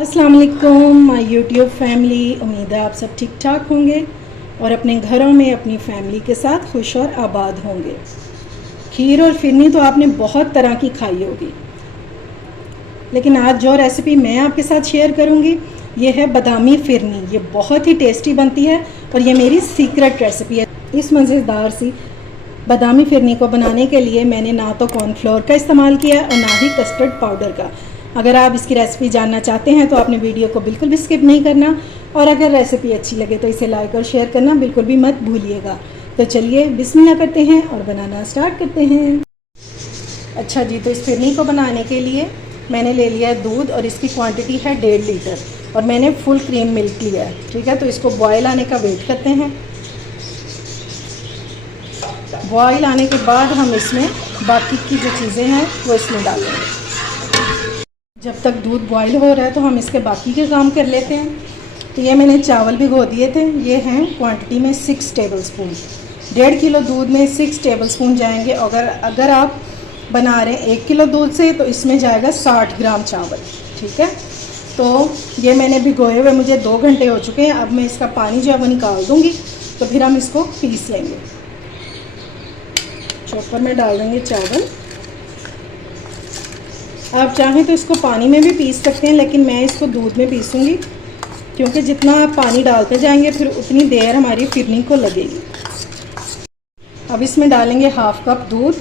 अस्सलाम वालेकुम my YouTube family. उम्मीद है आप सब ठीक ठाक होंगे और अपने घरों में अपनी फैमिली के साथ खुश और आबाद होंगे। खीर और फिरनी तो आपने बहुत तरह की खाई होगी, लेकिन आज जो रेसिपी मैं आपके साथ शेयर करूंगी ये है बादामी फिरनी। ये बहुत ही टेस्टी बनती है और ये मेरी सीक्रेट रेसिपी है। इस मज़ेदार सी बादामी फिरनी को बनाने के लिए मैंने ना तो कॉर्नफ्लोर का इस्तेमाल किया और ना ही कस्टर्ड पाउडर का। अगर आप इसकी रेसिपी जानना चाहते हैं तो आपने वीडियो को बिल्कुल भी स्किप नहीं करना, और अगर रेसिपी अच्छी लगे तो इसे लाइक और शेयर करना बिल्कुल भी मत भूलिएगा। तो चलिए बिस्मिल्लाह करते हैं और बनाना स्टार्ट करते हैं। अच्छा जी, तो इस फिरनी को बनाने के लिए मैंने ले लिया है दूध और इसकी क्वांटिटी है 1.5 लीटर और मैंने फुल क्रीम मिल्क लिया है। ठीक है, तो इसको बॉयल आने का वेट करते हैं। बॉयल आने के बाद हम इसमें बाकी की जो चीज़ें हैं वो इसमें डालेंगे। जब तक दूध बॉयल हो रहा है तो हम इसके बाकी के काम कर लेते हैं। तो ये मैंने चावल भिगो दिए थे, ये हैं क्वांटिटी में 6 टेबलस्पून। 1.5 किलो दूध में 6 टेबलस्पून जाएंगे। अगर आप बना रहे हैं 1 किलो दूध से तो इसमें जाएगा 60 ग्राम चावल। ठीक है, तो ये मैंने भिगोए हुए मुझे 2 घंटे हो चुके हैं। अब मैं इसका पानी जो है वो निकाल दूँगी, तो फिर हम इसको पीस लेंगे। चॉपर में डाल देंगे चावल। आप चाहें तो इसको पानी में भी पीस सकते हैं, लेकिन मैं इसको दूध में पीसूँगी क्योंकि जितना आप पानी डालते जाएंगे फिर उतनी देर हमारी फिरनी को लगेगी। अब इसमें डालेंगे 1/2 कप दूध,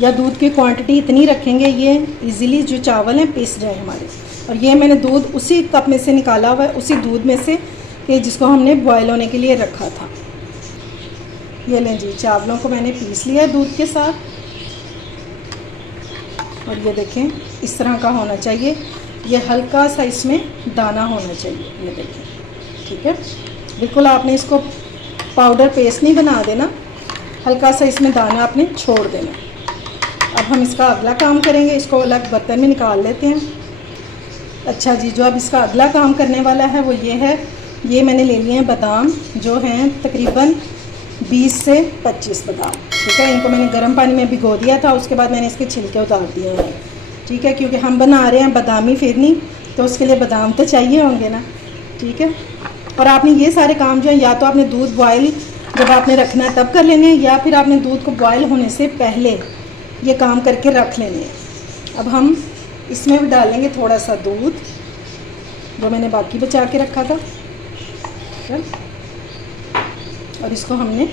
या दूध की क्वांटिटी इतनी रखेंगे ये इजीली जो चावल हैं पिस जाए हमारे। और ये मैंने दूध उसी कप में से निकाला हुआ है, उसी दूध में से कि जिसको हमने बॉयल होने के लिए रखा था। ये लें जी, चावलों को मैंने पीस लिया दूध के साथ। और ये देखें इस तरह का होना चाहिए, ये हल्का सा इसमें दाना होना चाहिए। ये देखें, ठीक है, बिल्कुल आपने इसको पाउडर पेस्ट नहीं बना देना, हल्का सा इसमें दाना आपने छोड़ देना। अब हम इसका अगला काम करेंगे, इसको अलग बर्तन में निकाल लेते हैं। अच्छा जी, जो अब इसका अगला काम करने वाला है वो ये है, ये मैंने ले लिए हैं बादाम, जो हैं तकरीबन 20 से 25 बादाम। ठीक है, इनको मैंने गर्म पानी में भिगो दिया था, उसके बाद मैंने इसके छिलके उतार दिए हैं। ठीक है, क्योंकि हम बना रहे हैं बादामी फिरनी तो उसके लिए बादाम तो चाहिए होंगे ना। ठीक है, और आपने ये सारे काम जो है या तो आपने दूध बॉयल जब आपने रखना है तब कर लेने हैं, या फिर आपने दूध को बॉयल होने से पहले ये काम करके रख लेने हैं। अब हम इसमें भी डालेंगे थोड़ा सा दूध जो मैंने बाकी बचा के रखा था, और इसको हमने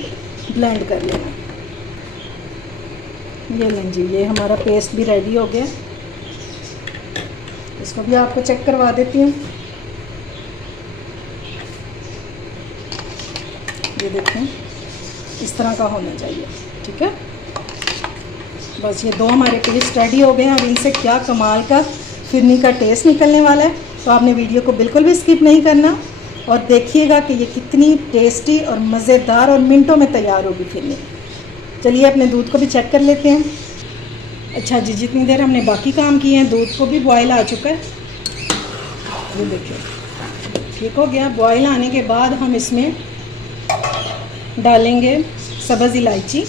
ब्लेंड कर लेना। ये लें जी, ये हमारा पेस्ट भी रेडी हो गया। इसको भी आपको चेक करवा देती हूँ। ये देखें इस तरह का होना चाहिए। ठीक है, बस ये 2 हमारे पेस्ट रेडी हो गए हैं। अब इनसे क्या कमाल का फिरनी का टेस्ट निकलने वाला है, तो आपने वीडियो को बिल्कुल भी स्किप नहीं करना और देखिएगा कि ये कितनी टेस्टी और मज़ेदार और मिनटों में तैयार होगी फिरनी। चलिए अपने दूध को भी चेक कर लेते हैं। अच्छा जी, जितनी देर हमने बाकी काम किए हैं दूध को भी बॉयल आ चुका है। ये देखिए ठीक हो गया। बॉयल आने के बाद हम इसमें डालेंगे सब्ज़ इलायची,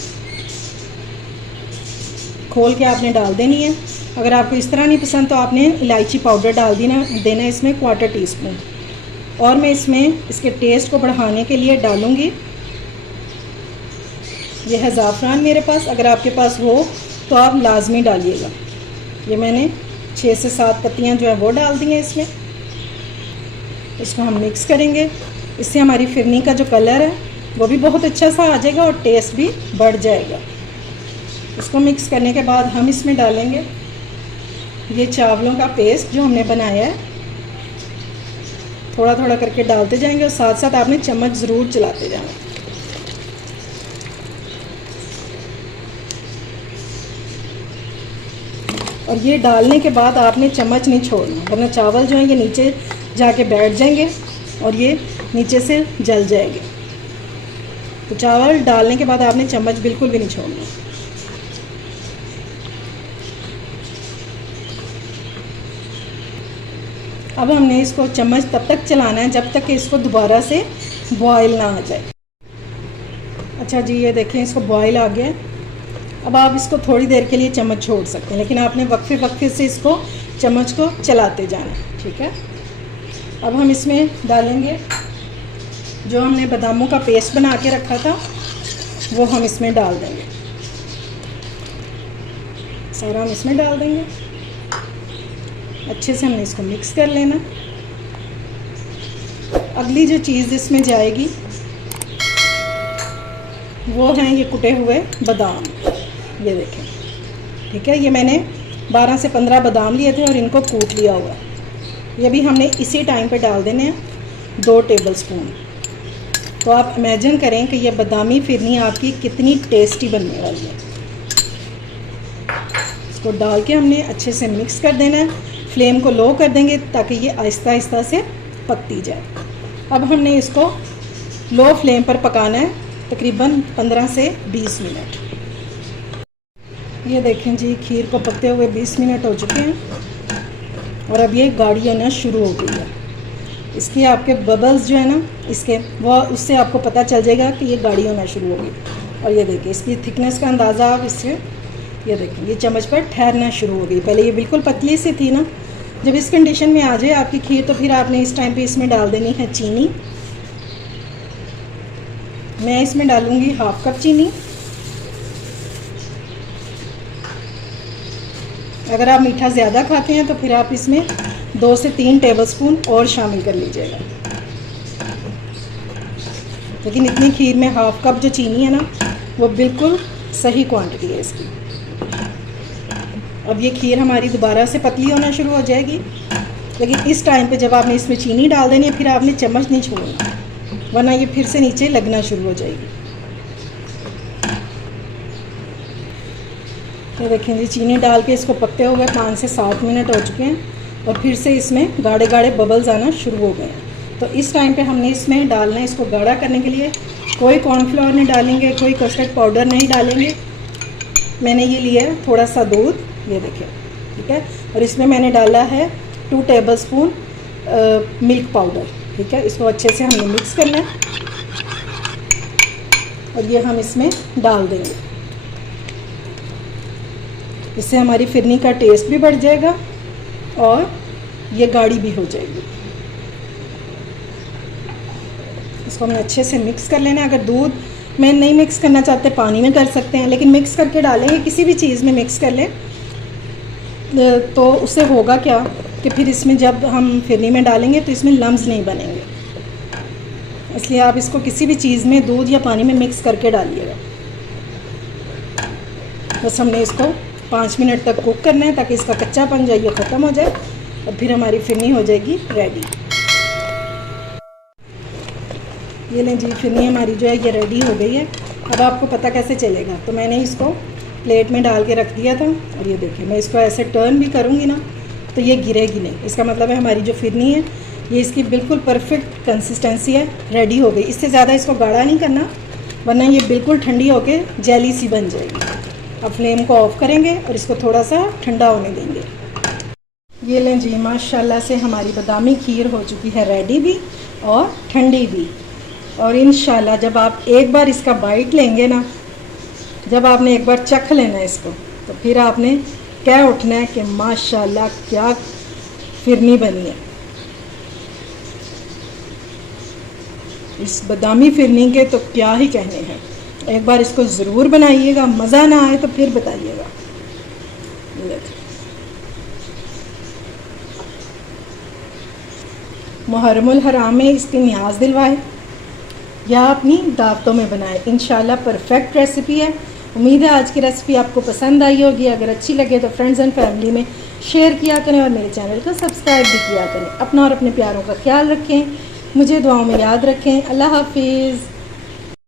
खोल के आपने डाल देनी है। अगर आपको इस तरह नहीं पसंद तो आपने इलायची पाउडर डाल देना इसमें 1/4 टीस्पून। और मैं इसमें इसके टेस्ट को बढ़ाने के लिए डालूँगी, यह है ज़ाफ़रान मेरे पास, अगर आपके पास हो तो आप लाजमी डालिएगा। ये मैंने 6 से 7 पत्तियाँ जो है वो डाल दी हैं इसमें। इसको हम मिक्स करेंगे, इससे हमारी फिरनी का जो कलर है वो भी बहुत अच्छा सा आ जाएगा और टेस्ट भी बढ़ जाएगा। इसको मिक्स करने के बाद हम इसमें डालेंगे ये चावलों का पेस्ट जो हमने बनाया है। थोड़ा थोड़ा करके डालते जाएंगे और साथ साथ आपने चम्मच ज़रूर चलाते जाना। और ये डालने के बाद आपने चम्मच नहीं छोड़ना, वरना चावल जो है ये नीचे जाके बैठ जाएंगे और ये नीचे से जल जाएंगे। तो चावल डालने के बाद आपने चम्मच बिल्कुल भी नहीं छोड़ना। अब हमने इसको चम्मच तब तक चलाना है जब तक कि इसको दोबारा से बॉयल ना आ जाए। अच्छा जी, ये देखें इसको बॉयल आ गया। अब आप इसको थोड़ी देर के लिए चम्मच छोड़ सकते हैं, लेकिन आपने वक्फे वक्फे से इसको चम्मच को चलाते जाना है। ठीक है, अब हम इसमें डालेंगे जो हमने बादामों का पेस्ट बना के रखा था, वो हम इसमें डाल देंगे। सारा हम इसमें डाल देंगे। अच्छे से हमने इसको मिक्स कर लेना। अगली जो चीज़ इसमें जाएगी वो हैं ये कुटे हुए बादाम। ये देखें, ठीक है, ये मैंने 12 से 15 बादाम लिए थे और इनको कूट लिया हुआ है। ये भी हमने इसी टाइम पे डाल देने हैं 2 टेबलस्पून। तो आप इमेजिन करें कि ये बादामी फिरनी आपकी कितनी टेस्टी बनने वाली है। इसको डाल के हमने अच्छे से मिक्स कर देना है। फ्लेम को लो कर देंगे ताकि ये आहिस्ता आहिस्ता से पकती जाए। अब हमने इसको लो फ्लेम पर पकाना है तकरीबन 15 से 20 मिनट। ये देखें जी, खीर को पकते हुए 20 मिनट हो चुके हैं और अब ये गाढ़ी आना शुरू हो गई है। इसके आपके बबल्स जो है ना इसके, वो उससे आपको पता चल जाएगा कि ये गाढ़ी होना शुरू हो गई। और ये देखिए इसकी थिकनेस का अंदाज़ा आप इससे, ये देखें ये चम्मच पर ठहरना शुरू हो गई। पहले ये बिल्कुल पतली सी थी ना। जब इस कंडीशन में आ जाए आपकी खीर तो फिर आपने इस टाइम पे इसमें डाल देनी है चीनी। मैं इसमें डालूँगी 1/2 कप चीनी। अगर आप मीठा ज़्यादा खाते हैं तो फिर आप इसमें 2 से 3 टेबलस्पून और शामिल कर लीजिएगा। लेकिन इतनी खीर में 1/2 कप जो चीनी है ना वो बिल्कुल सही क्वांटिटी है इसकी। अब ये खीर हमारी दोबारा से पतली होना शुरू हो जाएगी। लेकिन इस टाइम पे जब आपने इसमें चीनी डाल देनी है फिर आपने चम्मच नहीं छोड़ना, वरना ये फिर से नीचे लगना शुरू हो जाएगी। तो देखें जी, चीनी डाल के इसको पकते हुए 5 से 7 मिनट हो चुके हैं और फिर से इसमें गाढ़े गाढ़े बबल्स आना शुरू हो गए हैं। तो इस टाइम पे हमने इसमें डालना है, इसको गाढ़ा करने के लिए कोई कॉर्नफ्लोर नहीं डालेंगे, कोई कस्टर्ड पाउडर नहीं डालेंगे। मैंने ये लिया है थोड़ा सा दूध, ये देखिए, ठीक है। और इसमें मैंने डाला है 2 टेबलस्पून मिल्क पाउडर, ठीक है। इसको अच्छे से हमने मिक्स करना है और ये हम इसमें डाल देंगे। इससे हमारी फिरनी का टेस्ट भी बढ़ जाएगा और ये गाढ़ी भी हो जाएगी। इसको हमें अच्छे से मिक्स कर लेना है। अगर दूध में नहीं मिक्स करना चाहते पानी में कर सकते हैं, लेकिन मिक्स करके डालेंगे, किसी भी चीज़ में मिक्स कर लें तो उससे होगा क्या कि फिर इसमें जब हम फिरनी में डालेंगे तो इसमें लम्स नहीं बनेंगे। इसलिए आप इसको किसी भी चीज़ में दूध या पानी में मिक्स करके डालिएगा। बस हमने इसको 5 मिनट तक कुक करना है ताकि इसका कच्चापन जो है ये ख़त्म हो जाए और फिर हमारी फिरनी हो जाएगी रेडी। ये लें जी, फिरनी हमारी जो है ये रेडी हो गई है। अब आपको पता कैसे चलेगा, तो मैंने इसको प्लेट में डाल के रख दिया था और ये देखिए मैं इसको ऐसे टर्न भी करूँगी ना तो ये गिरेगी नहीं। इसका मतलब है हमारी जो फिरनी है ये इसकी बिल्कुल परफेक्ट कंसिस्टेंसी है, रेडी हो गई। इससे ज़्यादा इसको गाढ़ा नहीं करना वरना ये बिल्कुल ठंडी होके जेली सी बन जाएगी। अब फ्लेम को ऑफ करेंगे और इसको थोड़ा सा ठंडा होने देंगे। ये लें जी, माशाल्लाह से हमारी बादामी खीर हो चुकी है रेडी भी और ठंडी भी। और इंशाल्लाह जब आप एक बार इसका बाइट लेंगे ना, जब आपने एक बार चख लेना है इसको, तो फिर आपने क्या उठना है कि माशाल्लाह क्या फिरनी बनी है। इस बादामी फिरनी के तो क्या ही कहने हैं। एक बार इसको ज़रूर बनाइएगा, मज़ा ना आए तो फिर बताइएगा। मुहर्रमुल हराम में इसकी न्याज दिलवाए या अपनी दावतों में बनाए, इंशाल्लाह परफेक्ट रेसिपी है। उम्मीद है आज की रेसिपी आपको पसंद आई होगी। अगर अच्छी लगे तो फ्रेंड्स एंड फैमिली में शेयर किया करें और मेरे चैनल को सब्सक्राइब भी किया करें। अपना और अपने प्यारों का ख्याल रखें, मुझे दुआओं में याद रखें। अल्लाह हाफिज़।